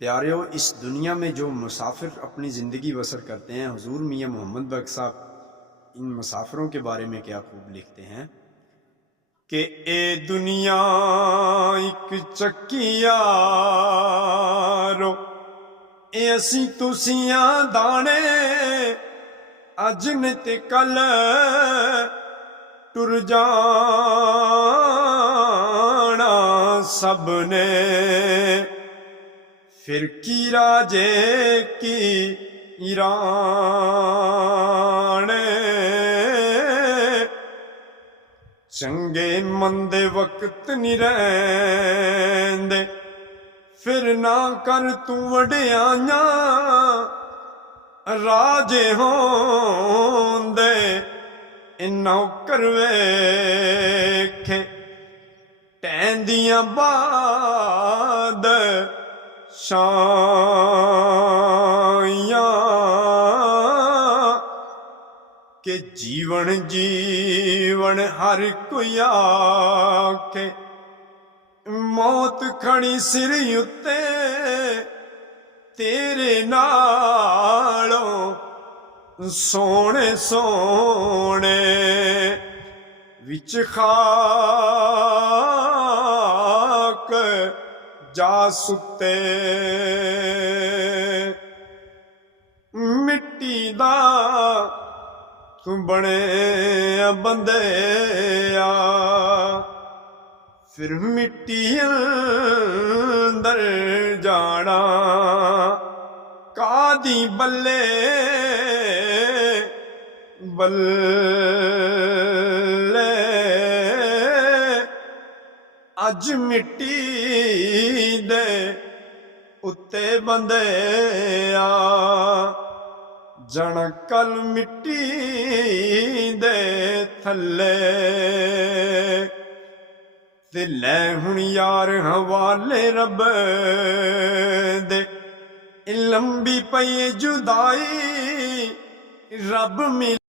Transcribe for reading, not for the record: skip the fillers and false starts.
प्यारियों, इस दुनिया में जो मुसाफिर अपनी ज़िंदगी बसर करते हैं, हुजूर मियाँ मोहम्मद बख्श साहब इन मुसाफिरों के बारे में क्या खूब लिखते हैं कि ए दुनिया एक चक्कियारो, ए असी तुसियां दाने अज ने ते कल टुर जाना सबने, फिर की राजे की ईरान। चंगे मंदे वक्त नी रहिंदे, फिर ना कर तू वड्याइयां, राजे होंदे नौकर वेखे टहंदियां बाद शाइयां। के जीवन जीवन हर कोई आखे, मौत खड़ी सिर उत्ते तेरे नालों सोने सोने, विच खाक जा सुते। मिट्टी दा तू बने बंदे आ, फिर मिट्टी अंदर जाना कादी बल्ले बल्ले। अज मिट्टी दे उत्ते बंदे आ, जण कल मिट्टी दे थल्ले। ते लै हुण यार हवाले रब दे, लंबी पई जुदाई रब मिल